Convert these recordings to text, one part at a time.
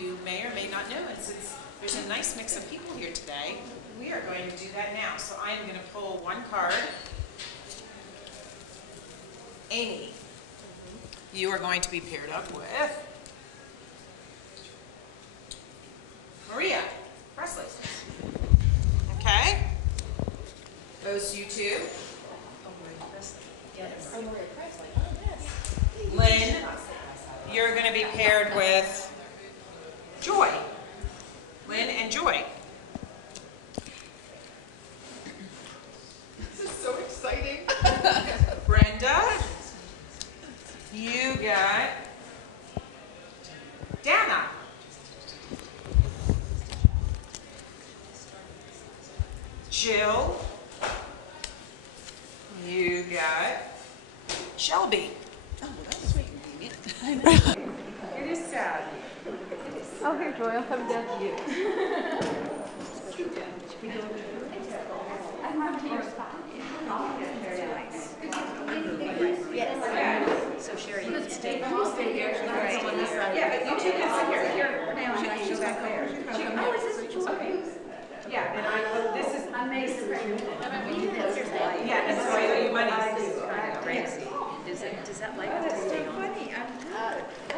you may or may not know is there's a nice mix of people here today. We are going to do that now. So I'm going to pull one card. Amy, you are going to be paired up with Maria Presley. Okay? Those you two. Yes. Lynn, you're going to be paired with Joy. Lynn and Joy. This is so exciting. Brenda, you got Dana. Jill, you got Shelby. Oh, that's sweet and convenient. It is sad. Oh, here, Joy, I'll come down to you. Yes. So Sherry, you can stay. Stay here. Yeah, but you two can sit here. Go back there. Oh, is this what you want? Yeah, and this is, yeah, and so I owe you money. Crazy. Does that light have to stay on?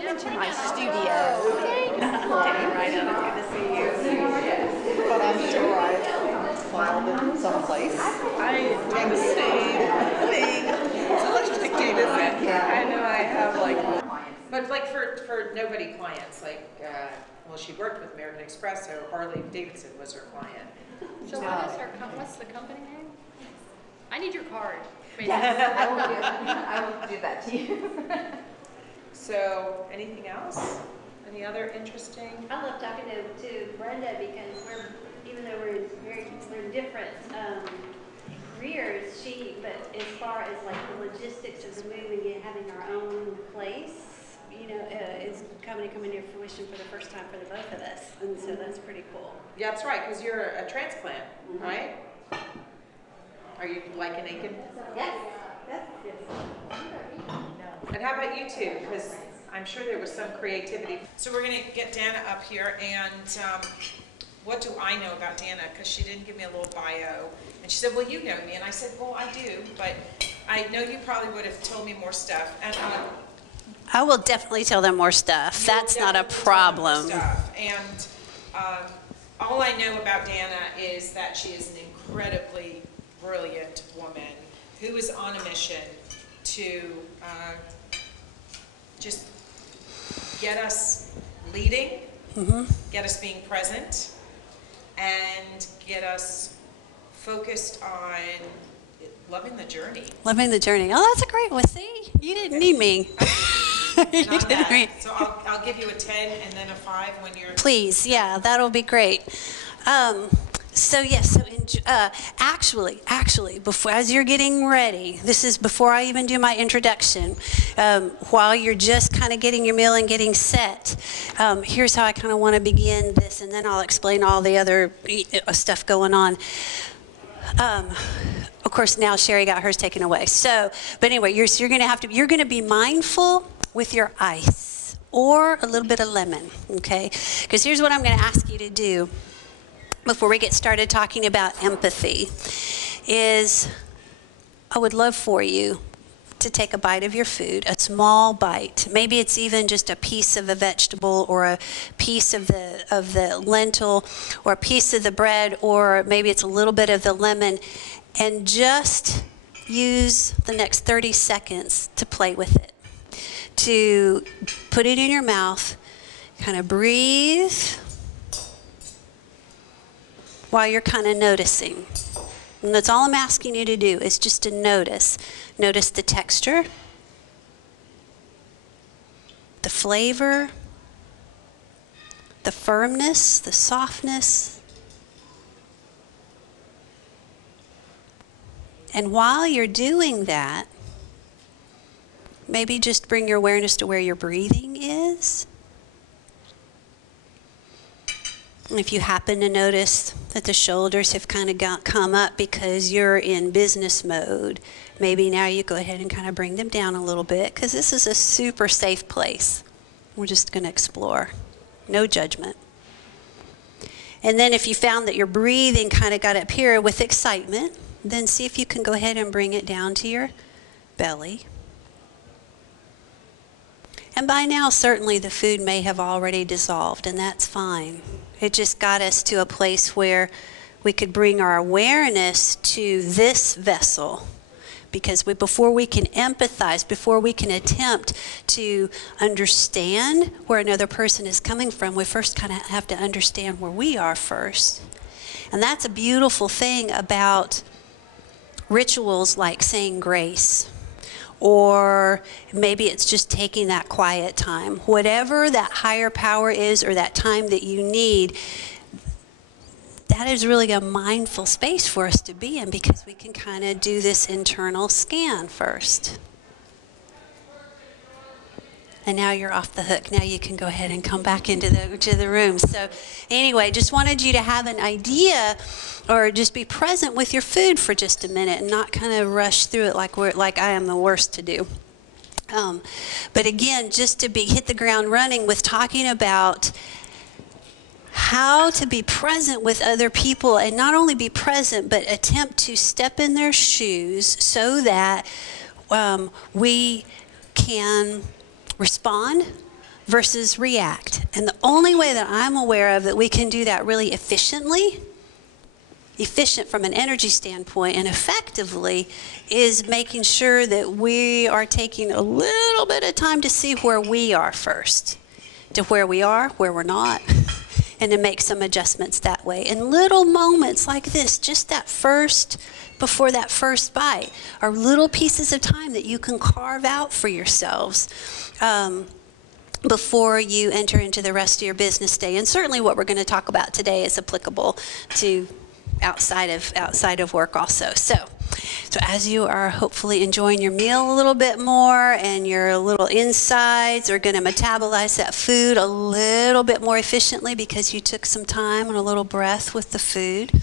To my studio. Right on. Good to see you. But I'm sure I filed in someplace. I do the same thing. So let's just do this. I know I have like. But like for nobody clients, like, well, she worked with American Express, so Harley Davidson was her client. So what's the company name? I need your card. Yes, I will do that to you. So, anything else? Any other interesting? I love talking to Brenda because even though we're different careers, but as far as like the logistics of the move and having our own place, is coming to fruition for the first time for the both of us, and so that's pretty cool. Yeah, that's right, because you're a transplant, right? Are you liking Aiken? Yes. And how about you two? Because I'm sure there was some creativity. So we're going to get Dana up here, and what do I know about Dana? Because she didn't give me a little bio. And she said, well, you know me. And I said, well, I do, but I know you probably would have told me more stuff. And I will definitely tell them more stuff. That's not a problem. And all I know about Dana is that she is an incredibly brilliant woman who is on a mission to just get us leading, get us being present, and get us focused on loving the journey. Loving the journey. Oh, that's a great one. See, you didn't need me. You didn't need me. So I'll give you a 10 and then a 5 when you're... Please, yeah, that'll be great. Actually, before, as you're getting ready, this is before I even do my introduction, while you're just kind of getting your meal and getting set, here's how I kind of want to begin this, and then I'll explain all the other stuff going on. Of course, now Sherry got hers taken away. So, but anyway, you're going to be mindful with your ice or a little bit of lemon, okay? Because here's what I'm going to ask you to do before we get started talking about empathy is I would love for you to take a bite of your food, a small bite. Maybe it's even just a piece of a vegetable or a piece of the lentil or a piece of the bread, or maybe it's a little bit of the lemon, and just use the next 30 seconds to play with it, to put it in your mouth, kind of breathe while you're kind of noticing. And that's all I'm asking you to do, is just to notice. Notice the texture, the flavor, the firmness, the softness. And while you're doing that, maybe just bring your awareness to where your breathing is. And if you happen to notice that the shoulders have kind of come up because you're in business mode, maybe now you go ahead and kind of bring them down a little bit, because this is a super safe place. We're just going to explore. no judgment. And then if you found that your breathing kind of got up here with excitement, then see if you can go ahead and bring it down to your belly. And by now, certainly the food may have already dissolved, and that's fine. It just got us to a place where we could bring our awareness to this vessel. Because before we can empathize, before we can attempt to understand where another person is coming from, we first kind of have to understand where we are first. And that's a beautiful thing about rituals like saying grace. Or maybe it's just taking that quiet time. Whatever that higher power is or that time that you need, that is really a mindful space for us to be in, because we can kind of do this internal scan first. And now you're off the hook. Now you can go ahead and come back into the room. So anyway, just wanted you to have an idea, or just be present with your food for just a minute and not kind of rush through it like I am the worst to do. But again, just to hit the ground running with talking about how to be present with other people, and not only be present, but attempt to step in their shoes so that we can respond versus react. And the only way that I'm aware of that we can do that really efficient from an energy standpoint and effectively, is making sure that we are taking a little bit of time to see where we are first, to where we are, where we're not, and to make some adjustments that way. And little moments like this, just that before that first bite, are little pieces of time that you can carve out for yourselves before you enter into the rest of your business day. And certainly what we're going to talk about today is applicable to outside of work also. So as you are hopefully enjoying your meal a little bit more, and your little insides are going to metabolize that food a little bit more efficiently because you took some time and a little breath with the food.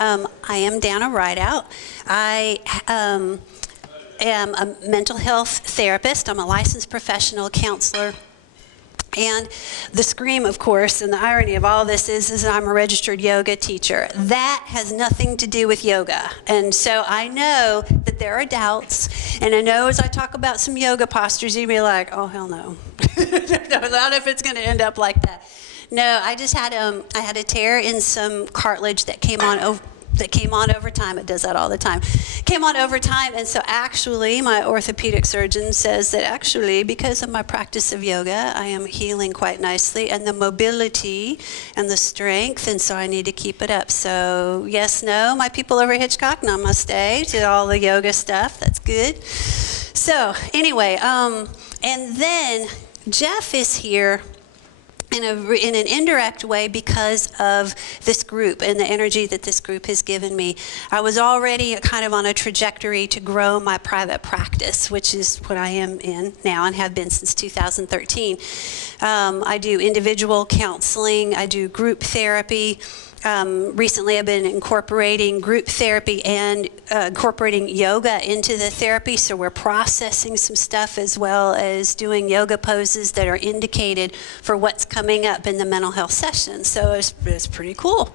I am Dana Rideout. I am a mental health therapist. I'm a licensed professional counselor. And the scream, of course, and the irony of all this is I'm a registered yoga teacher. That has nothing to do with yoga. And so I know that there are doubts, and I know as I talk about some yoga postures, you'll be like, oh, hell no. Not if it's going to end up like that. No, I just had I had a tear in some cartilage that came on over time. It does that all the time. Came on over time, and so actually my orthopedic surgeon says that actually because of my practice of yoga, I am healing quite nicely, and the mobility and the strength, and so I need to keep it up. So yes, no, my people over at Hitchcock, namaste to all the yoga stuff. That's good. So anyway, and then Jeff is here in an indirect way because of this group and the energy that this group has given me. I was already kind of on a trajectory to grow my private practice, which is what I am in now and have been since 2013. I do individual counseling, I do group therapy. Recently I've been incorporating group therapy and incorporating yoga into the therapy, so we're processing some stuff as well as doing yoga poses that are indicated for what's coming up in the mental health session. So it's pretty cool.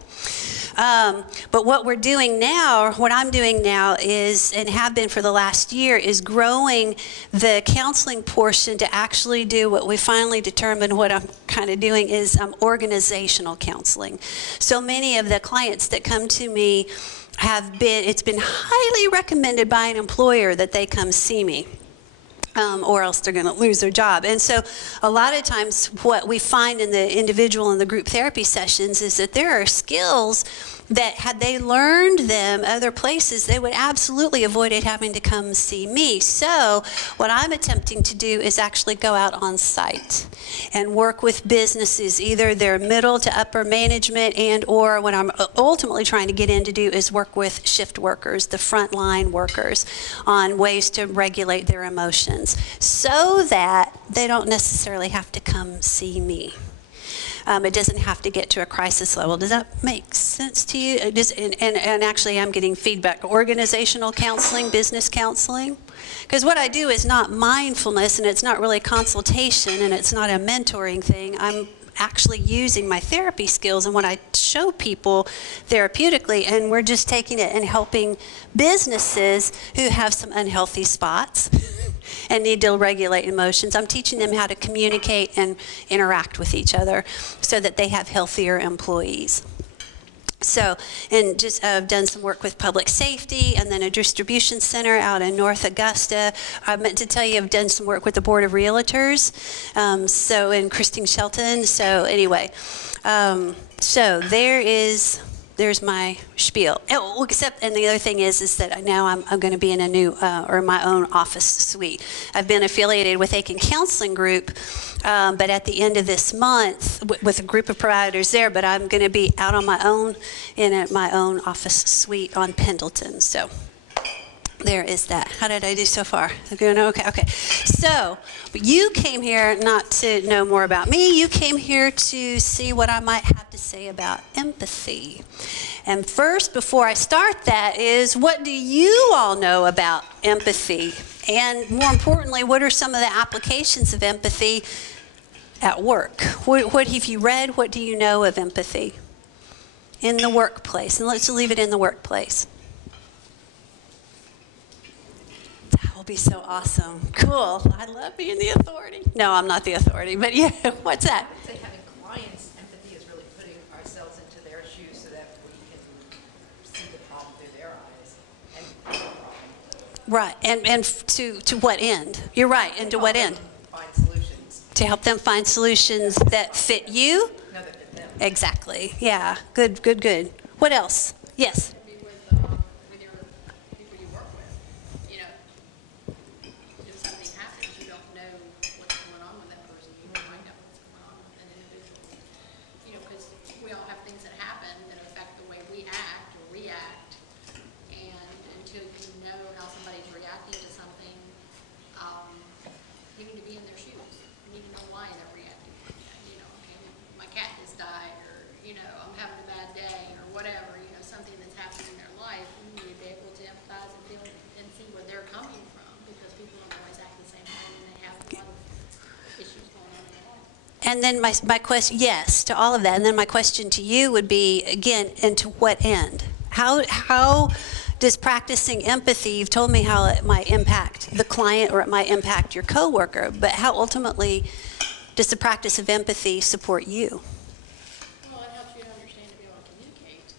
But what we're doing now, what I'm doing now is, and have been for the last year, is growing the counseling portion to actually do what we finally determined what I'm kind of doing is organizational counseling. So many of the clients that come to me it's been highly recommended by an employer that they come see me. Or else they're going to lose their job. And so a lot of times what we find in the individual and the group therapy sessions is that there are skills that had they learned them other places, they would absolutely avoided having to come see me. So what I'm attempting to do is actually go out on site and work with businesses, either their middle to upper management, and or what I'm ultimately trying to get in to do is work with shift workers, the frontline workers, on ways to regulate their emotions so that they don't necessarily have to come see me. It doesn't have to get to a crisis level. Does that make sense to you? And actually, I'm getting feedback. Organizational counseling, business counseling. Because what I do is not mindfulness, and it's not really consultation, and it's not a mentoring thing. I'm actually using my therapy skills and what I show people therapeutically, and we're just taking it and helping businesses who have some unhealthy spots and need to regulate emotions. I'm teaching them how to communicate and interact with each other so that they have healthier employees. So, and just I've done some work with public safety and then a distribution center out in North Augusta. I meant to tell you I've done some work with the Board of Realtors, so in Christine Shelton. So anyway, so there's my spiel. Oh, except, and the other thing is that now I'm going to be in a new, or my own office suite. I've been affiliated with Aiken Counseling Group, but at the end of this month, with a group of providers there, but I'm going to be out on my own in my own office suite on Pendleton. So there is that. How did I do so far? Okay. So you came here not to know more about me. You came here to see what I might have to say about empathy. And first, before I start that, is what do you all know about empathy? And more importantly, what are some of the applications of empathy at work? What have you read? What do you know of empathy in the workplace? And let's leave it in the workplace. That will be so awesome. Cool. I love being the authority. No, I'm not the authority, but yeah, what's that? I would say having clients, empathy is really putting ourselves into their shoes so that we can see the problem through their eyes and the problem. Right, and to what end? You're right, and to what end? Find solutions. To help them find solutions that fit you? No, that fit them. Exactly. Yeah, good. What else? Yes? Be with your people you work with. You know, if something happens, you don't know what's going on with that person. You don't find out what's going on with an individual. You know, because we all have things that happen that affect the way we act or react. And until you know how somebody's reacting to something, you need to be in their shoes. You need to know why they're reacting. You know, okay, my cat just died, or, you know, I'm having a bad day, or whatever, you know, something that's happening in their life. You need to be able to empathize and feel and see where they're coming from, because people don't always act the same way, and they have a lot of issues going on in their life. And then my question, yes, to all of that. And then my question to you would be, again, and to what end? How does practicing empathy, you've told me how it might impact the client or it might impact your coworker, but how ultimately does the practice of empathy support you? Well, it helps you to understand, to be able to communicate.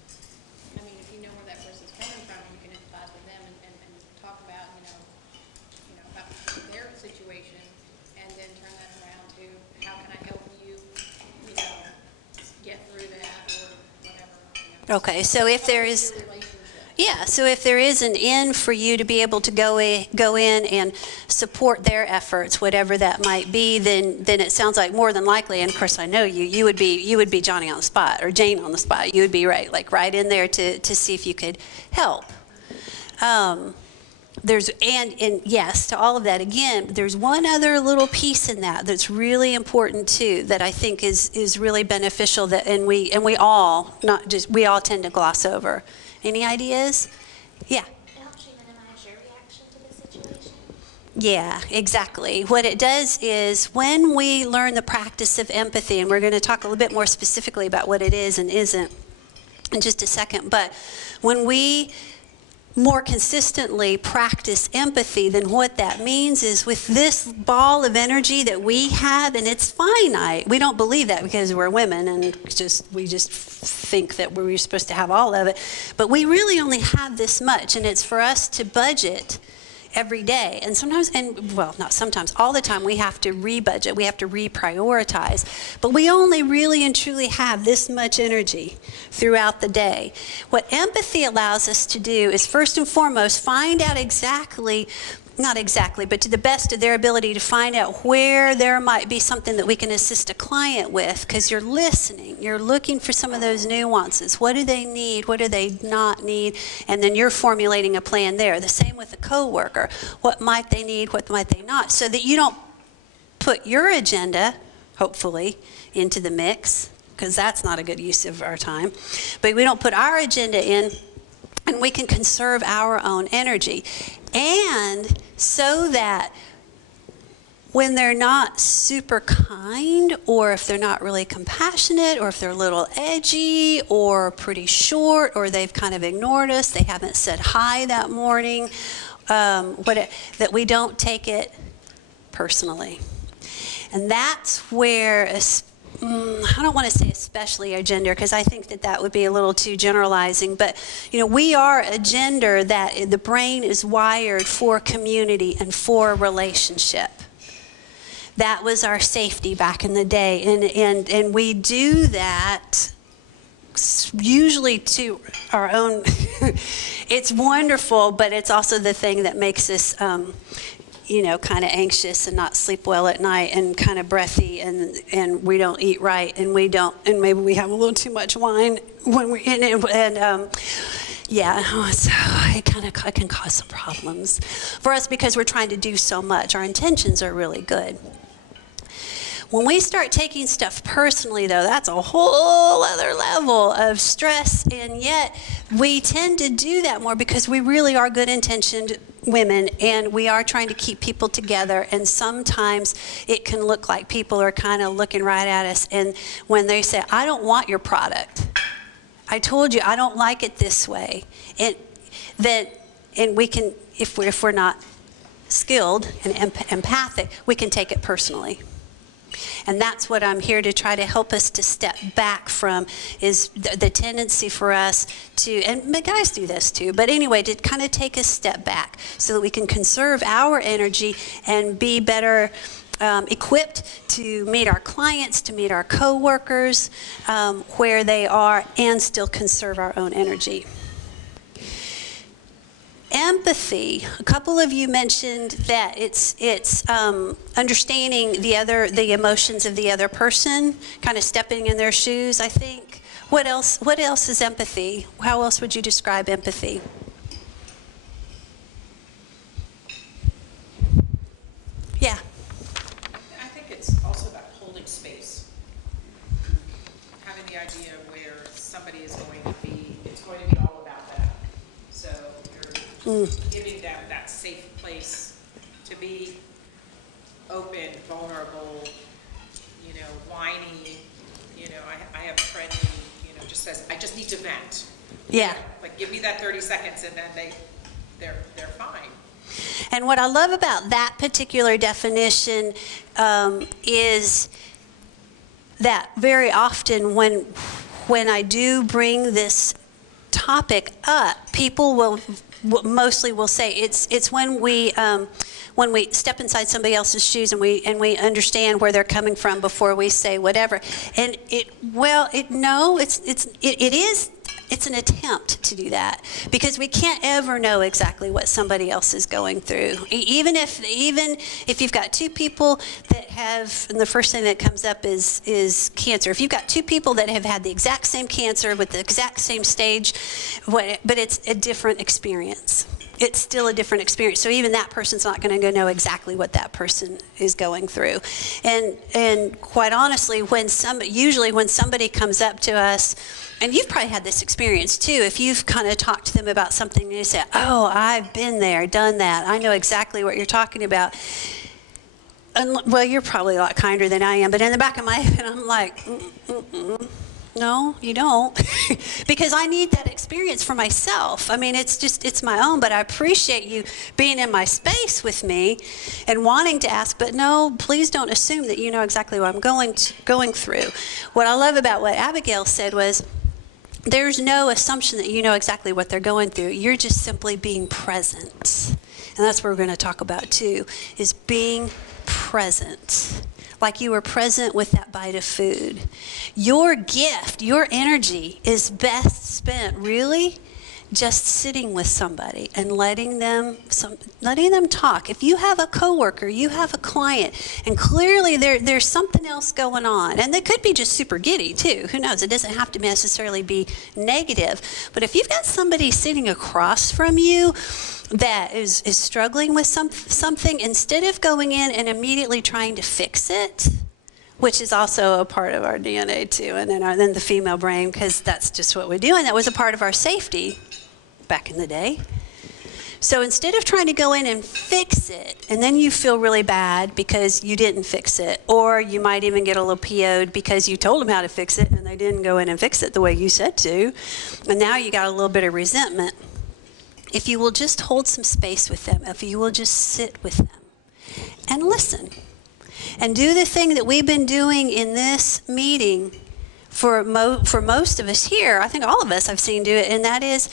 I mean, if you know where that person's coming from, you can empathize with them and talk about, you know, about their situation, and then turn that around to how can I help you, you know, get through that or whatever. You know. Okay, so if there is... Your relationship. Yeah, so if there is an end for you to be able to go in and support their efforts, whatever that might be, then it sounds like more than likely, and of course I know you would be Johnny on the spot or Jane on the spot. You would be right in there to see if you could help. There's and yes to all of that. Again, there's one other little piece in that that's really important too, that I think is really beneficial, that and we all tend to gloss over. Any ideas? Yeah. It helps you minimize your reaction to the situation. Yeah, exactly. What it does is when we learn the practice of empathy, and we're going to talk a little bit more specifically about what it is and isn't in just a second, but when we more consistently practice empathy, then what that means is with this ball of energy that we have, and it's finite. We don't believe that because we're women and we just think that we're supposed to have all of it. But we really only have this much, and it's for us to budget every day. And sometimes, not sometimes, all the time, we have to rebudget, we have to reprioritize. But we only really and truly have this much energy throughout the day. What empathy allows us to do is first and foremost find out not exactly, but to the best of their ability to find out where there might be something that we can assist a client with, because you're listening, you're looking for some of those nuances. What do they need? What do they not need? And then you're formulating a plan there. The same with a coworker. What might they need? What might they not? So that you don't put your agenda hopefully, into the mix, because that's not a good use of our time. But we don't put our agenda in, and we can conserve our own energy. And so that when they're not super kind, or if they're not really compassionate, or if they're a little edgy, or pretty short, or they've kind of ignored us, they haven't said hi that morning, that we don't take it personally. And that's where, I don't want to say especially our gender, because I think that would be a little too generalizing, but we are a gender that the brain is wired for community and for relationship. That was our safety back in the day, and we do that usually to our own. It's wonderful, but it's also the thing that makes us kind of anxious and not sleep well at night, and kind of breathy, and we don't eat right, and maybe we have a little too much wine when we're in it, so it can cause some problems for us because we're trying to do so much. Our intentions are really good. When we start taking stuff personally, though, that's a whole other level of stress, and yet we tend to do that more because we really are good-intentioned women, and we are trying to keep people together, and sometimes it can look like people are kind of looking right at us, and when they say, I don't want your product, I told you I don't like it this way, and we can, if we're not skilled and empathic, we can take it personally. And that's what I'm here to try to help us to step back from, is the tendency for us to, and guys do this too, but anyway, to kind of take a step back so that we can conserve our energy and be better equipped to meet our clients, to meet our coworkers where they are, and still conserve our own energy. Empathy. A couple of you mentioned that it's understanding the emotions of the other person, kind of stepping in their shoes, I think. What else is empathy? How else would you describe empathy? Yeah. I think it's also about holding space. Having the idea where somebody is going to be, it's going to be all about that. So you're giving them that safe place to be open, vulnerable, whiny. I have a friend who, just says, I just need to vent. Yeah. Like, give me that 30 seconds, and then they're fine. And what I love about that particular definition is that very often when I do bring this topic up, people will say it's when we step inside somebody else's shoes and we understand where they're coming from before we say whatever. And it's an attempt to do that, because we can't ever know exactly what somebody else is going through. Even if you've got two people that have, and the first thing that comes up is cancer. If you've got two people that have had the exact same cancer with the exact same stage, but it's a different experience. It's still a different experience. So even that person's not going to know exactly what that person is going through. And quite honestly, usually when somebody comes up to us, and you've probably had this experience too, if you've kind of talked to them about something and you say, oh, I've been there, done that, I know exactly what you're talking about. And, well, you're probably a lot kinder than I am, but in the back of my head, I'm like, no, you don't. Because I need that experience for myself. I mean, it's my own, but I appreciate you being in my space with me and wanting to ask, but no, please don't assume that you know exactly what I'm going through. What I love about what Abigail said was, there's no assumption that you know exactly what they're going through. You're just simply being present. And that's what we're going to talk about too, is being present. Like you were present with that bite of food. Your gift, your energy is best spent really just sitting with somebody and letting them talk. If you have a coworker, you have a client, and clearly there's something else going on, and they could be just super giddy too. Who knows? It doesn't have to necessarily be negative. But if you've got somebody sitting across from you that is struggling with something, instead of going in and immediately trying to fix it, which is also a part of our DNA too, and then the female brain, because that's just what we do, and that was a part of our safety back in the day. So instead of trying to go in and fix it, and then you feel really bad because you didn't fix it, or you might even get a little PO'd because you told them how to fix it and they didn't go in and fix it the way you said to, and now you got a little bit of resentment. If you will just hold some space with them, if you will just sit with them and listen, and do the thing that we've been doing in this meeting for most of us here, I think all of us I've seen do it, and that is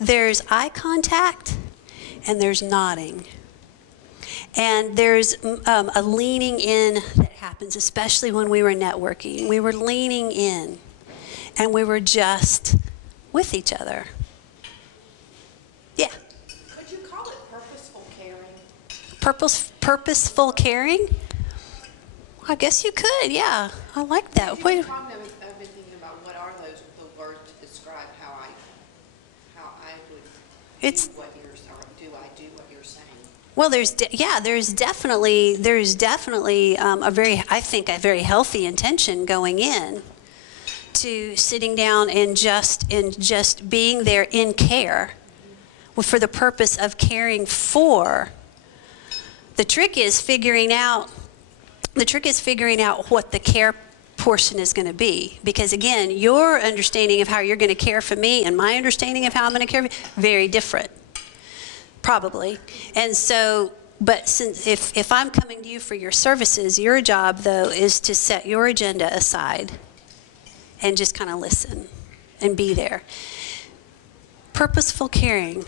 there's eye contact and there's nodding. And there's a leaning in that happens, especially when we were networking. We were leaning in, and we were just with each other. Yeah. Could you call it purposeful caring? Purposeful caring? I guess you could, yeah. I like that. I've Wait. been thinking about what are the words to describe how I would It's do what you're, or do I do what you're saying? Well, there's definitely a very healthy intention going in to sitting down and just being there in care for the purpose of caring for. The trick is figuring out what the care portion is going to be, because again, your understanding of how you're going to care for me and my understanding of how I'm going to care for you, very different. Probably. And so, but since if I'm coming to you for your services, your job though is to set your agenda aside and just kind of listen and be there. Purposeful caring.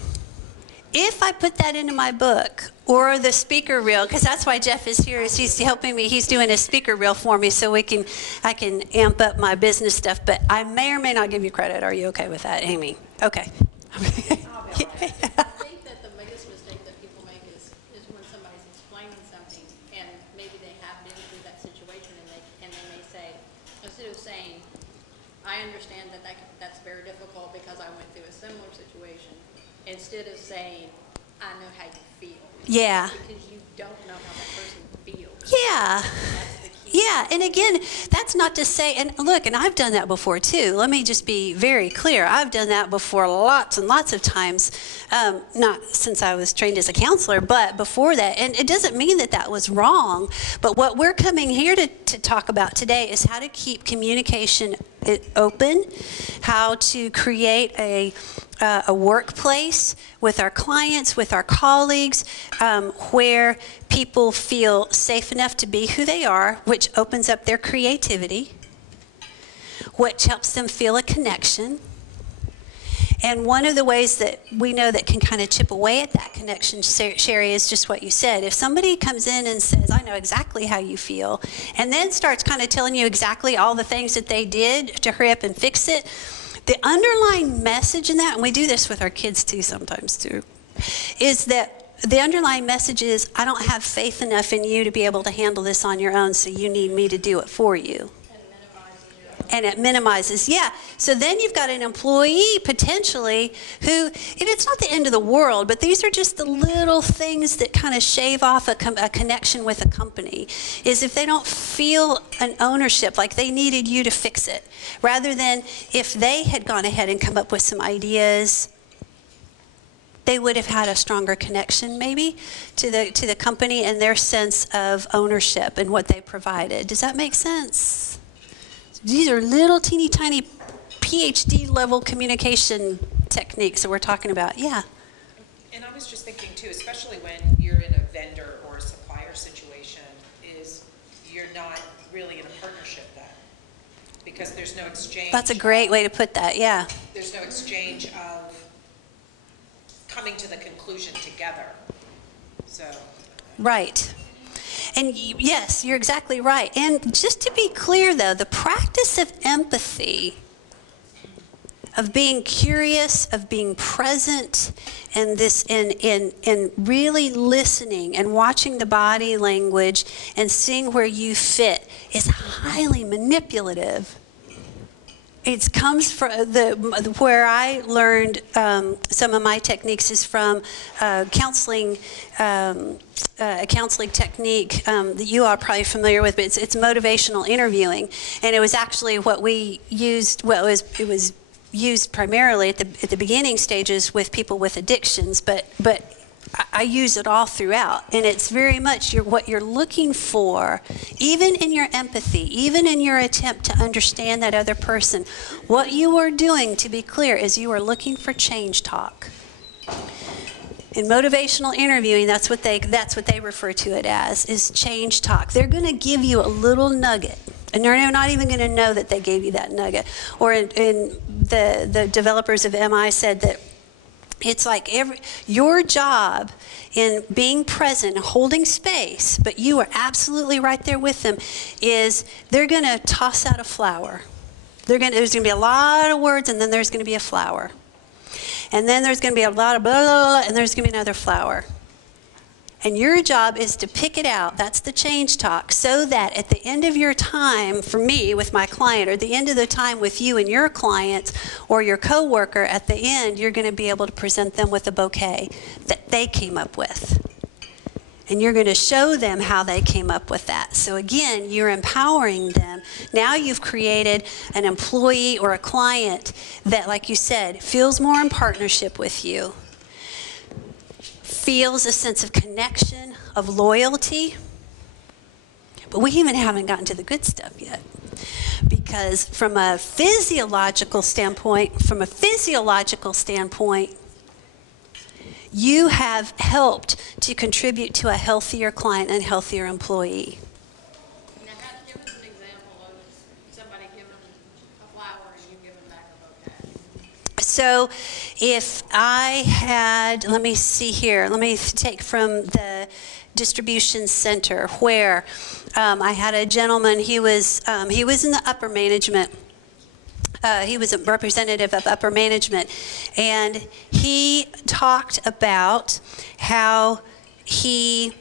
If I put that into my book or the speaker reel, because that's why Jeff is here, is he's helping me. He's doing a speaker reel for me so I can amp up my business stuff. But I may or may not give you credit. Are you okay with that, Amy? Okay. I think that the biggest mistake that people make is when somebody's explaining something and maybe they have been through that situation and they may say, instead of saying, I understand that's very difficult because I went through a similar situation, instead of saying, I know how you feel. Yeah. Because you don't know how that person feels. Yeah. That's the key. Yeah, and again, that's not to say, and look, and I've done that before too. Let me just be very clear. I've done that before lots and lots of times, not since I was trained as a counselor, but before that. And it doesn't mean that that was wrong, but what we're coming here to talk about today is how to keep communication open, how to create a workplace with our clients, with our colleagues, where people feel safe enough to be who they are, which opens up their creativity, which helps them feel a connection. And one of the ways that we know that can kind of chip away at that connection, Sherry, is just what you said. If somebody comes in and says, I know exactly how you feel, and then starts kind of telling you exactly all the things that they did to hurry up and fix it, the underlying message in that, and we do this with our kids too sometimes too, is that the underlying message is, I don't have faith enough in you to be able to handle this on your own, so you need me to do it for you. And it minimizes, yeah. So then you've got an employee potentially who, and it's not the end of the world, but these are just the little things that kind of shave off a connection with a company, is if they don't feel an ownership, like they needed you to fix it, rather than if they had gone ahead and come up with some ideas, they would have had a stronger connection maybe to the company and their sense of ownership and what they provided. Does that make sense? These are little teeny tiny PhD level communication techniques that we're talking about. Yeah. And I was just thinking too, especially when you're in a vendor or a supplier situation, is you're not really in a partnership then, because there's no exchange. That's a great way to put that, yeah. There's no exchange of coming to the conclusion together. So. Right. And yes, you're exactly right. And just to be clear though, the practice of empathy, of being curious, of being present, and really listening and watching the body language and seeing where you fit is highly manipulative. it comes from where I learned some of my techniques is from counseling. A counseling technique that you are probably familiar with, but it's motivational interviewing, and it was actually what we used. Well, it was used primarily at the beginning stages with people with addictions, but I use it all throughout, and it's very much what you're looking for, even in your empathy, even in your attempt to understand that other person. What you are doing, to be clear, is you are looking for change talk. In motivational interviewing, that's what they refer to it as, is change talk. They're going to give you a little nugget, and they're not even going to know that they gave you that nugget. Or in the developers of MI said that it's like your job in being present, holding space, but you are absolutely right there with them, is they're going to toss out a flower. There's going to be a lot of words, and then there's going to be a flower. And then there's going to be a lot of blah, blah, blah, and there's going to be another flower. And your job is to pick it out. That's the change talk. So that at the end of your time, for me, with my client, or the end of the time with you and your clients or your coworker, at the end, you're going to be able to present them with a bouquet that they came up with. And you're going to show them how they came up with that. So again, you're empowering them. Now you've created an employee or a client that, like you said, feels more in partnership with you, feels a sense of connection, of loyalty. But we even haven't gotten to the good stuff yet. Because from a physiological standpoint, you have helped to contribute to a healthier client and healthier employee. Now, give us an example of somebody giving a flower and you giving back a bouquet. So if I had, let me see here, let me take from the distribution center where I had a gentleman, he was in the upper management. He was a representative of upper management, and he talked about how he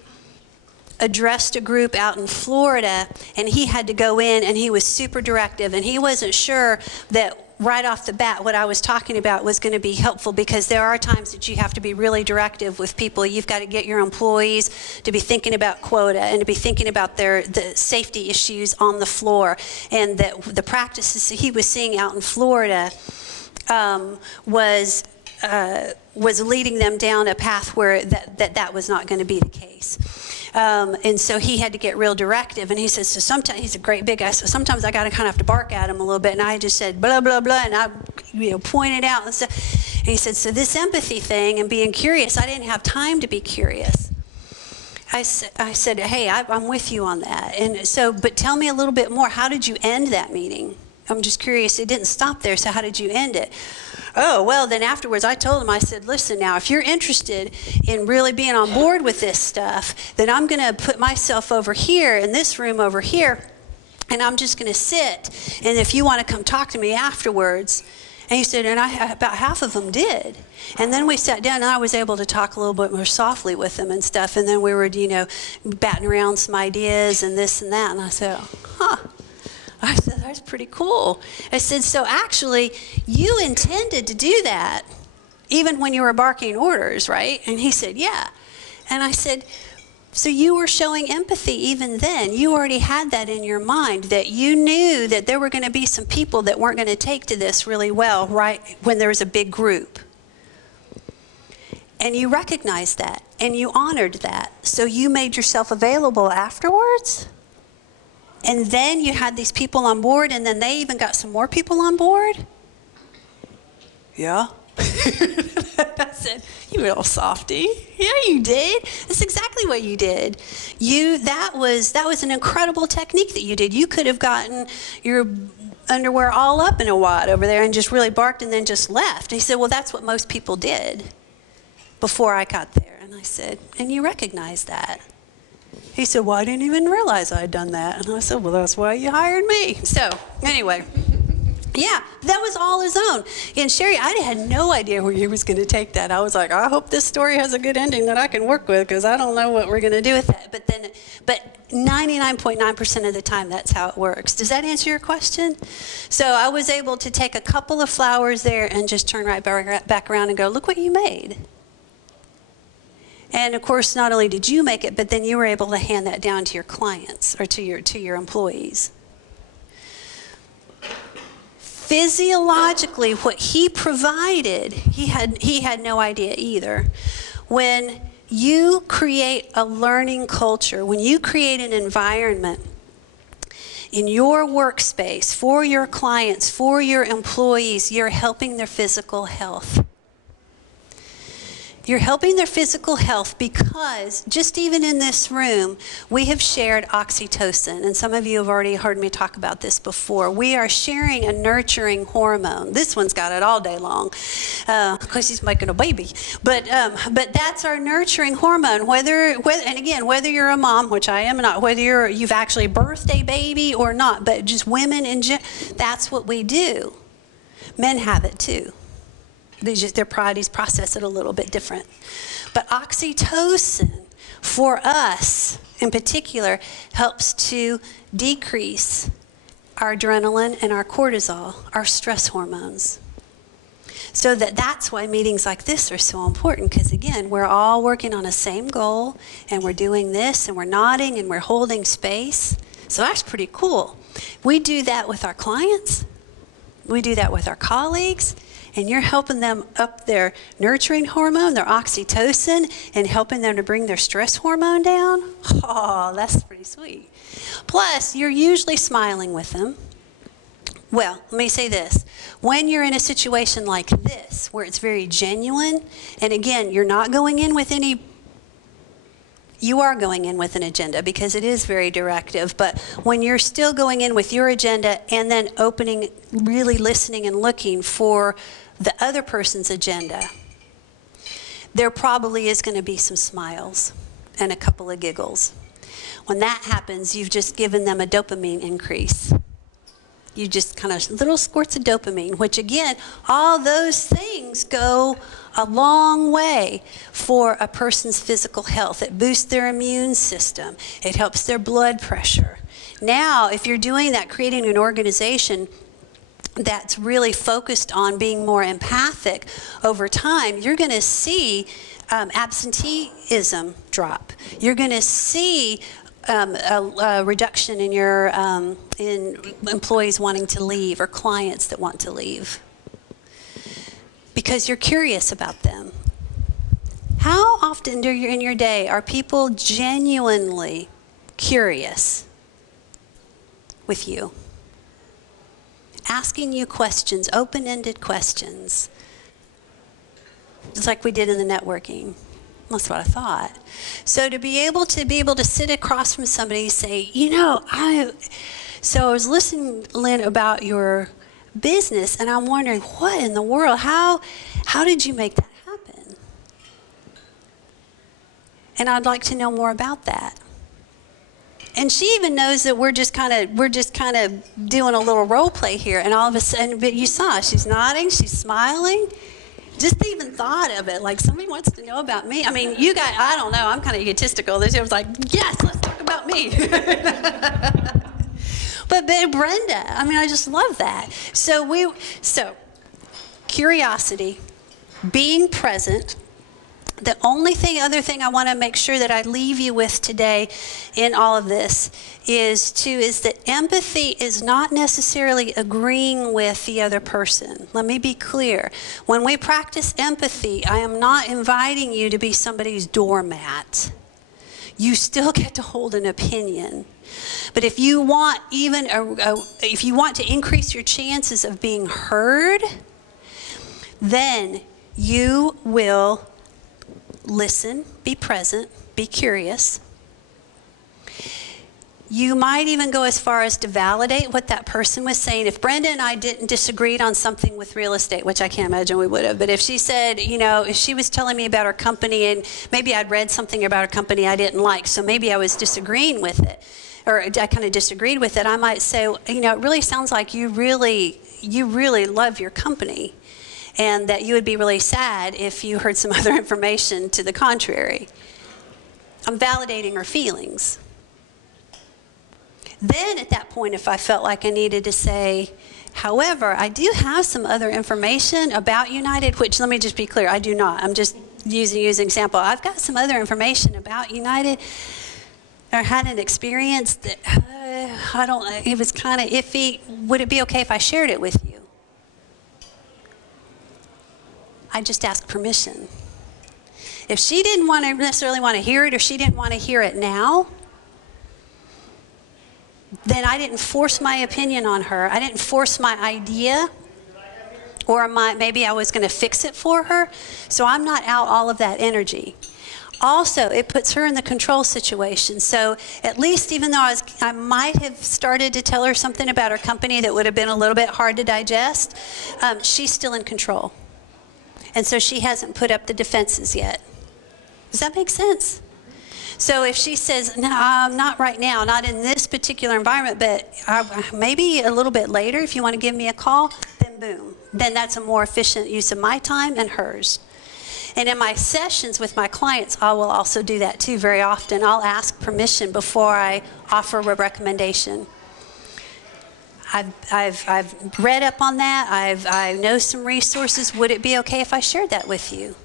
addressed a group out in Florida, and he had to go in, and he was super directive, and he wasn't sure that right off the bat what I was talking about was going to be helpful, because there are times that you have to be really directive with people. You've got to get your employees to be thinking about quota and to be thinking about the safety issues on the floor, and that the practices he was seeing out in Florida was leading them down a path where that was not going to be the case. And so he had to get real directive. And he says, so sometimes, he's a great big guy, so sometimes I got to kind of have to bark at him a little bit. And I just said, blah, blah, blah, and I pointed out and stuff. And he said, so this empathy thing and being curious, I didn't have time to be curious. I said, hey, I'm with you on that. And so, but tell me a little bit more. How did you end that meeting? I'm just curious. It didn't stop there, so how did you end it? Oh, well, then afterwards I told him, I said, listen, now, if you're interested in really being on board with this stuff, then I'm going to put myself over here in this room over here, and I'm just going to sit, and if you want to come talk to me afterwards. And he said, and about half of them did. And then we sat down, and I was able to talk a little bit more softly with them and stuff, and then we were, batting around some ideas and this and that, and I said, huh. I said, that's pretty cool. I said, so actually, you intended to do that even when you were barking orders, right? And he said, yeah. And I said, so you were showing empathy even then. You already had that in your mind, that you knew that there were going to be some people that weren't going to take to this really well, right, when there was a big group. And you recognized that, and you honored that. So you made yourself available afterwards? And then you had these people on board, and then they even got some more people on board? Yeah. I said, you little softy. Yeah, you did. That's exactly what you did. That was an incredible technique that you did. You could have gotten your underwear all up in a wad over there and just really barked and then just left. And he said, well, that's what most people did before I got there. And I said, and you recognize that. He said, well, I didn't even realize I had done that. And I said, well, that's why you hired me. So anyway, Yeah, that was all his own. And Sherry, I had no idea where he was going to take that. I was like, I hope this story has a good ending that I can work with, because I don't know what we're going to do with that. But 99.9% of the time, that's how it works. Does that answer your question? So I was able to take a couple of flowers there and just turn right back around and go, look what you made. And of course, not only did you make it, but then you were able to hand that down to your clients or to your employees. Physiologically, what he provided, he had no idea either. When you create a learning culture, when you create an environment in your workspace for your clients, for your employees, you're helping their physical health. You're helping their physical health because just even in this room, we have shared oxytocin. And some of you have already heard me talk about this before. We are sharing a nurturing hormone. This one's got it all day long because he's making a baby. But that's our nurturing hormone. Whether you're a mom, which I am not, whether you've actually birthed a baby or not, but just women in general, that's what we do. Men have it too. Their bodies process it a little bit different. But oxytocin, for us in particular, helps to decrease our adrenaline and our cortisol, our stress hormones. So that's why meetings like this are so important, because again, we're all working on the same goal, and we're doing this, and we're nodding, and we're holding space. So that's pretty cool. We do that with our clients. We do that with our colleagues. And you're helping them up their nurturing hormone, their oxytocin, and helping them to bring their stress hormone down. Oh, that's pretty sweet. Plus, you're usually smiling with them. Well, let me say this. When you're in a situation like this, where it's very genuine, and again, you're not going in with any... You are going in with an agenda because it is very directive, but when you're still going in with your agenda and then opening, really listening and looking for the other person's agenda, there probably is going to be some smiles and a couple of giggles. When that happens, you've just given them a dopamine increase. You just kind of little squirts of dopamine, which again, all those things go a long way for a person's physical health. It boosts their immune system. It helps their blood pressure. Now, if you're doing that, creating an organization that's really focused on being more empathic over time, you're going to see absenteeism drop. You're going to see a reduction in your in employees wanting to leave or clients that want to leave, because you're curious about them. How often in your day are people genuinely curious with you? Asking you questions, open-ended questions, just like we did in the networking. That's what I thought. So to be able to sit across from somebody and say, I was listening, Lynn, about your business, and I'm wondering, what in the world, how did you make that happen? And I'd like to know more about that. And she even knows that we're just kind of doing a little role play here, and all of a sudden, but you saw, she's nodding, she's smiling. Just even thought of it, like somebody wants to know about me. I mean, you guys, I don't know, I'm kind of egotistical. This was like, yes, let's talk about me. But Brenda, I mean, I just love that. So curiosity, being present. The other thing I want to make sure that I leave you with today in all of this is that empathy is not necessarily agreeing with the other person. Let me be clear. When we practice empathy, I am not inviting you to be somebody's doormat. You still get to hold an opinion. But if you want if you want to increase your chances of being heard, then you will listen, be present, be curious. You might even go as far as to validate what that person was saying. If Brenda and I didn't disagree on something with real estate, which I can't imagine we would have, but if she said, if she was telling me about her company and maybe I'd read something about her company I didn't like, so maybe I was disagreeing with it, or I kind of disagreed with it, I might say, it really sounds like you really you really love your company and that you would be really sad if you heard some other information to the contrary. I'm validating her feelings. Then at that point, if I felt like I needed to say, however, I do have some other information about United, which let me just be clear, I do not. I'm just using you as an example. I've got some other information about United. I had an experience that, it was kind of iffy. Would it be okay if I shared it with you? I just asked permission. If she didn't necessarily want to hear it, or she didn't want to hear it now, then I didn't force my opinion on her. I didn't force my idea, or maybe I was going to fix it for her. So I'm not out all of that energy. Also, it puts her in the control situation. So at least, even though I might have started to tell her something about her company that would have been a little bit hard to digest, she's still in control. And so she hasn't put up the defenses yet. Does that make sense? So if she says, no, not right now, not in this particular environment, but maybe a little bit later, if you want to give me a call, then boom. Then that's a more efficient use of my time and hers. And in my sessions with my clients, I will also do that too very often. I'll ask permission before I offer a recommendation. I've read up on that. I know some resources. Would it be okay if I shared that with you?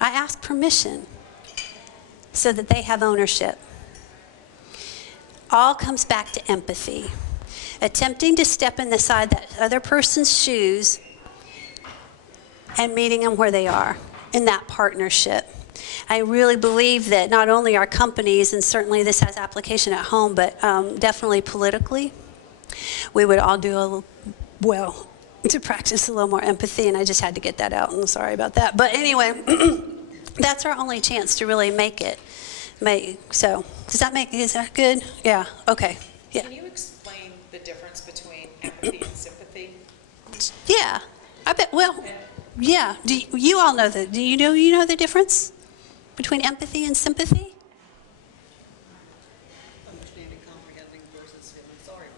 I ask permission so that they have ownership. All comes back to empathy. Attempting to step in that other person's shoes and meeting them where they are in that partnership. I really believe that not only our companies, and certainly this has application at home, but definitely politically, we would all do to practice a little more empathy, and I just had to get that out. I'm sorry about that. But anyway, that's our only chance to really make it. So, is that good? Yeah, okay. Yeah. Can you explain the difference between empathy and sympathy? Yeah, I bet, yeah. You all know do you know the difference between empathy and sympathy? Understanding, comprehending versus feeling sorry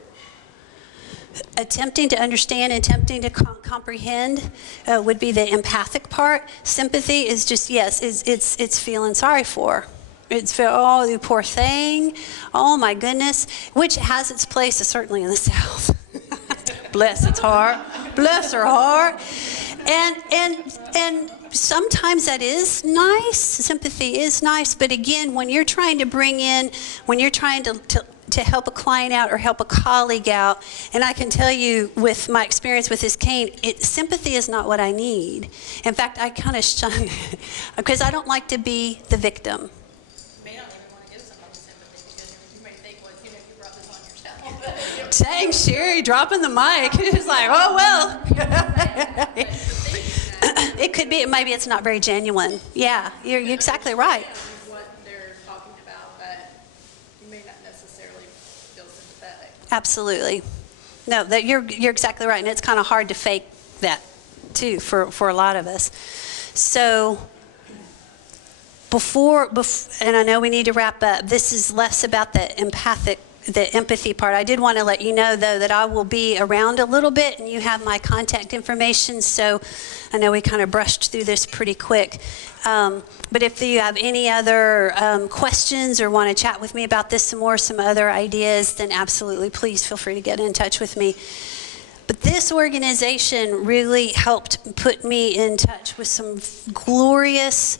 for. Attempting to understand and attempting to comprehend would be the empathic part. Sympathy is just, it's feeling sorry for. It's oh, you poor thing. Oh my goodness. Which has its place certainly in the South. Bless its heart. Bless her heart. And sometimes that is nice. Sympathy is nice. But again, when you're trying to to help a client out or help a colleague out, and I can tell you with my experience with this cane, sympathy is not what I need. In fact, I kind of shun it because I don't like to be the victim. You may not even want to give somebody sympathy because you may think, well, you brought this on yourself. Dang, Sherry, dropping the mic. It's like, oh, well. It could be, maybe it's not very genuine. Yeah, you're exactly right. What they're talking about, but you may not necessarily feel sympathetic. Absolutely. No, you're exactly right, and it's kind of hard to fake that too for a lot of us. So before, and I know we need to wrap up. This is less about the empathy part. I did want to let you know, though, that I will be around a little bit, and you have my contact information, so I know we kind of brushed through this pretty quick. But if you have any other questions or want to chat with me about this some other ideas, then absolutely, please feel free to get in touch with me. But this organization really helped put me in touch with some glorious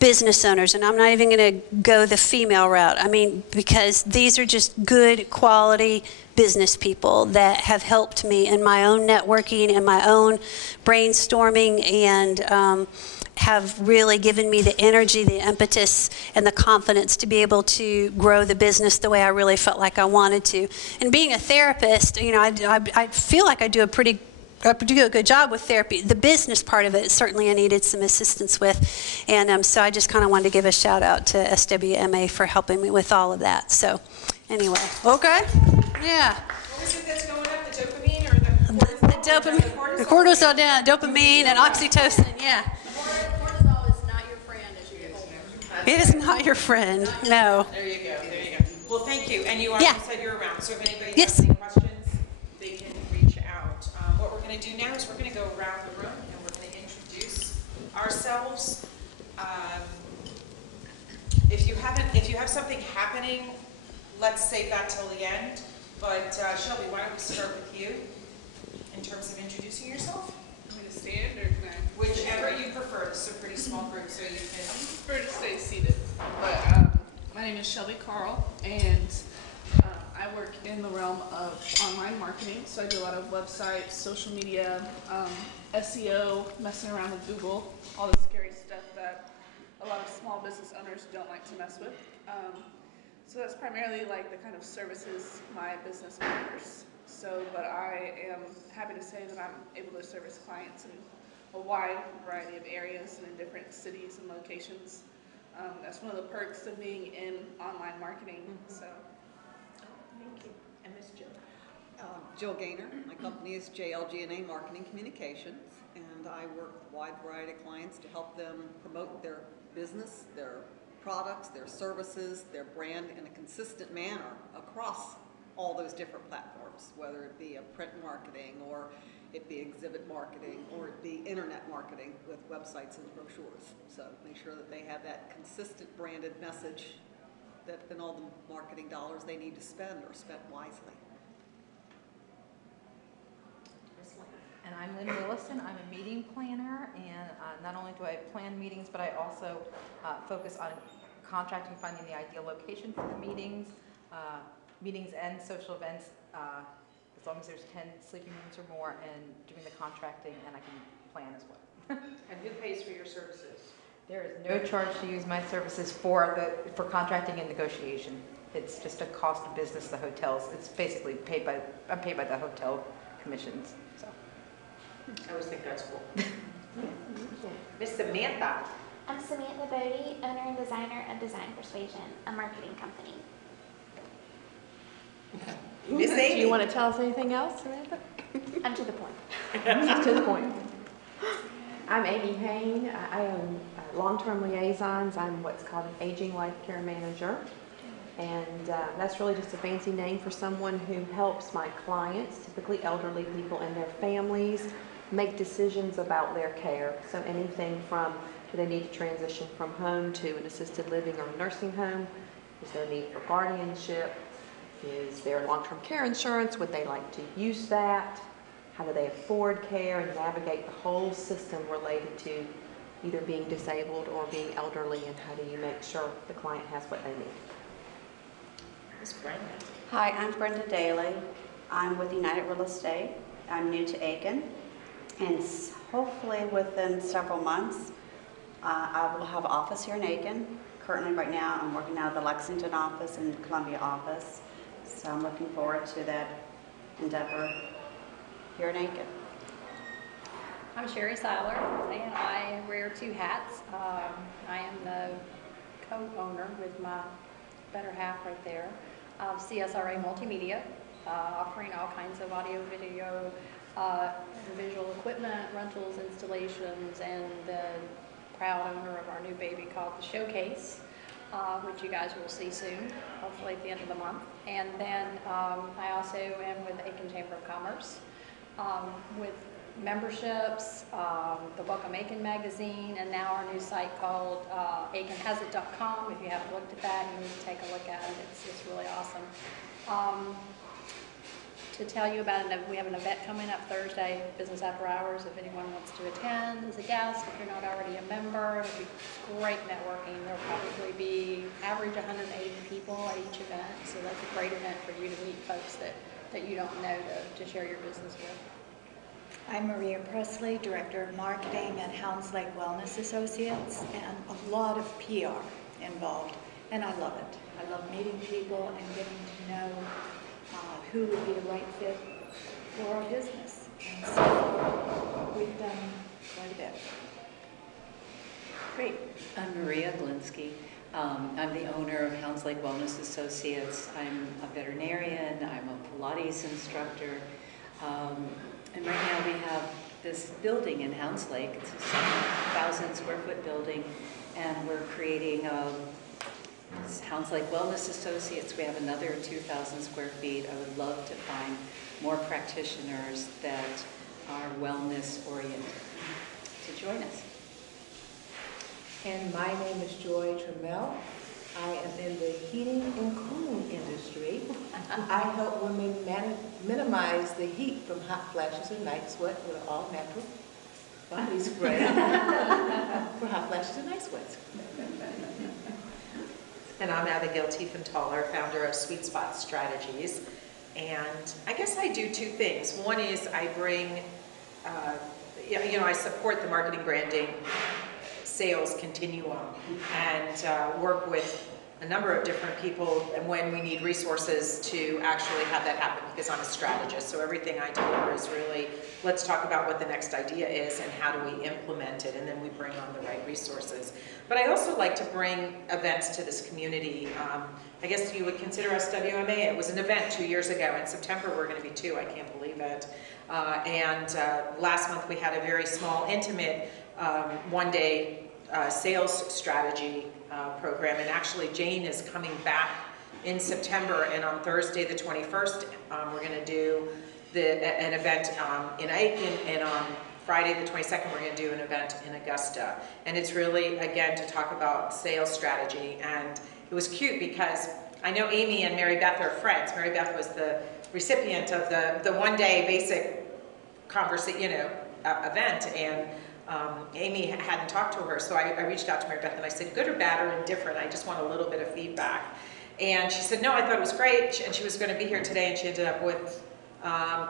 business owners, and I'm not even going to go the female route. I mean, because these are just good quality business people that have helped me in my own networking and my own brainstorming, and have really given me the energy, the impetus, and the confidence to be able to grow the business the way I really felt like I wanted to. And being a therapist, I feel like I do a pretty good job with therapy. The business part of it, certainly I needed some assistance with. And so I just kind of wanted to give a shout out to SWMA for helping me with all of that. So anyway, okay. Yeah. What was it that's going up, the dopamine or the dopamine, the cortisol down, dopamine and oxytocin, yeah. Cortisol is not your friend as you get older. It is not your friend, no. There you go. Well, thank you. And you already said you're around, so if anybody Yes. has any questions, they can reach out. What we're going to do now is we're going to go around the room and we're going to introduce ourselves. If you have something happening, let's save that till the end. But Shelby, why don't we start with you in terms of introducing yourself? I'm going to stand or can I? Whichever you prefer. This is a pretty small group, so you can. I prefer to stay seated. But my name is Shelby Carl, and I work in the realm of online marketing. So I do a lot of websites, social media, SEO, messing around with Google, all the scary stuff that a lot of small business owners don't like to mess with. So that's primarily like the kind of services my business offers. But I am happy to say that I'm able to service clients in a wide variety of areas and in different cities and locations. That's one of the perks of being in online marketing. So, Thank you. And Miss Jill. Jill Gaynor. My company is JLG&A Marketing Communications, and I work with a wide variety of clients to help them promote their business, their products, their services, their brand in a consistent manner across all those different platforms, whether it be a print marketing or it be exhibit marketing or it be internet marketing with websites and brochures. So make sure that they have that consistent branded message that then all the marketing dollars they need to spend are spent wisely. And I'm Lynn Willison. I'm a meeting planner, and not only do I plan meetings, but I also focus on contracting, finding the ideal location for the meetings and social events, as long as there's 10 sleeping rooms or more, and doing the contracting, and I can plan as well. And who pays for your services? There is no charge to use my services for contracting and negotiation. It's just a cost of business. The hotels. It's basically I'm paid by the hotel commissions. So. I always think that's cool. Miss Samantha. I'm Samantha Bodie, owner and designer of Design Persuasion, a marketing company. Miss Do Amy. you want to tell us anything else, Samantha? I'm to the point. To the point. I'm Amy Hain. I own long-term liaisons. I'm what's called an aging life care manager. And that's really just a fancy name for someone who helps my clients, typically elderly people and their families, make decisions about their care. So anything from, do they need to transition from home to an assisted living or a nursing home? Is there a need for guardianship? Is there long-term care insurance? Would they like to use that? How do they afford care and navigate the whole system related to either being disabled or being elderly, and how do you make sure the client has what they need? Miss Brenda. Hi, I'm Brenda Daly. I'm with United Real Estate. I'm new to Aiken, and hopefully within several months, I will have an office here in Aiken. Currently, right now, I'm working out of the Lexington office and Columbia office, so I'm looking forward to that endeavor here in Aiken. I'm Sherry Seiler, and I wear two hats. I am the co-owner with my better half right there of CSRA Multimedia, offering all kinds of audio, video, visual equipment, rentals, installations, and the proud owner of our new baby called The Showcase, which you guys will see soon, hopefully at the end of the month. And then I also am with the Aiken Chamber of Commerce with memberships, the Welcome Aiken magazine, and now our new site called aikenhasit.com. If you haven't looked at that, you need to take a look at it. It's really awesome. To tell you about we have an event coming up Thursday, Business After Hours, if anyone wants to attend as a guest, if you're not already a member. It'll be great networking. There'll probably be average 180 people at each event, so that's a great event for you to meet folks that you don't know to share your business with. I'm Maria Presley, Director of Marketing at Hounds Lake Wellness Associates, and a lot of PR involved, and I love it. I love meeting people and getting to know who would be the right fit for our business. And so we've done quite a bit. Great. I'm Maria Glinsky. I'm the owner of Hounds Lake Wellness Associates. I'm a veterinarian. I'm a Pilates instructor. And right now we have this building in Hounds Lake. It's a 7,000 square foot building, and we're creating Hounds Lake Wellness Associates. We have another 2,000 square feet. I would love to find more practitioners that are wellness oriented. So join us. And my name is Joy Trammell. I am in the heating and cooling industry. I help women minimize the heat from hot flashes and night sweat with an all-natural body spray for hot flashes and night sweats. And I'm Abigail Tiefenthaler, founder of Sweet Spot Strategies. And I guess I do two things. One is I bring, I support the marketing, branding, sales continuum and work with a number of different people and when we need resources to actually have that happen, because I'm a strategist. So everything I deliver is really, let's talk about what the next idea is and how do we implement it, and then we bring on the right resources. But I also like to bring events to this community. I guess you would consider us WMA. It was an event 2 years ago. In September, we're going to be 2. I can't believe it. Last month, we had a very small, intimate, one-day sales strategy program. And actually, Jane is coming back in September. And on Thursday, the 21st, we're going to do an event in Aiken. And on Friday, the 22nd, we're going to do an event in Augusta. And it's really, again, to talk about sales strategy. And it was cute because I know Amy and Mary Beth are friends. Mary Beth was the recipient of the one-day basic event, and Amy hadn't talked to her, so I reached out to Mary Beth and I said, good or bad or indifferent, I just want a little bit of feedback. And she said, no, I thought it was great, and she was going to be here today, and she ended up with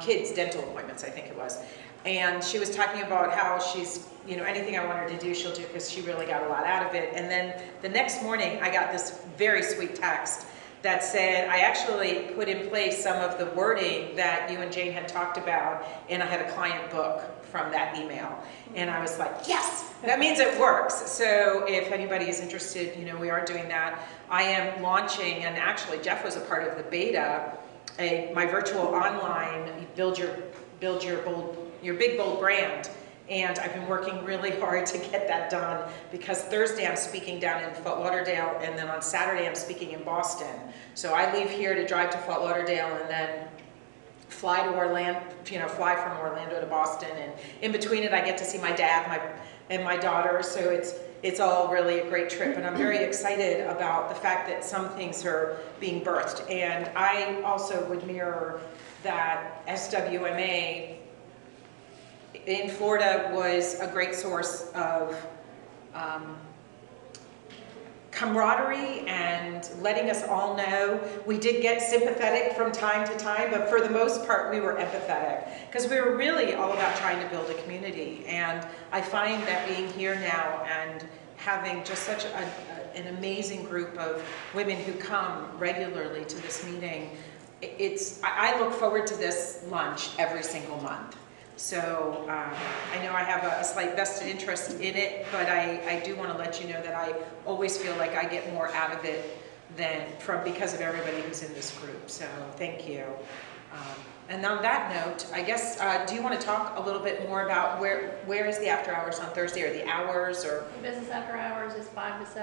kids' dental appointments, I think it was. And she was talking about how she's, anything I want her to do, she'll do, because she really got a lot out of it. And then the next morning, I got this very sweet text that said, I actually put in place some of the wording that you and Jane had talked about, and I had a client book from that email. And I was like, yes, that means it works. So if anybody is interested, we are doing that. I am launching, and actually Jeff was a part of the beta, my virtual online build your big bold brand. And I've been working really hard to get that done, because Thursday I'm speaking down in Fort Lauderdale, and then on Saturday I'm speaking in Boston. So I leave here to drive to Fort Lauderdale and then fly to Orlando, fly from Orlando to Boston, and in between it I get to see my dad and my daughter, so it's all really a great trip, and I'm very excited about the fact that some things are being birthed. And I also would mirror that SWMA in Florida was a great source of camaraderie and letting us all know. We did get sympathetic from time to time, but for the most part we were empathetic, because we were really all about trying to build a community. And I find that being here now and having just such an amazing group of women who come regularly to this meeting, I look forward to this lunch every single month. So I know I have a slight vested interest in it, but I do want to let you know that I always feel like I get more out of it because of everybody who's in this group. So thank you. And on that note, I guess, do you want to talk a little bit more about where is the after hours on Thursday, or the hours, or? Business after hours is 5 to 7.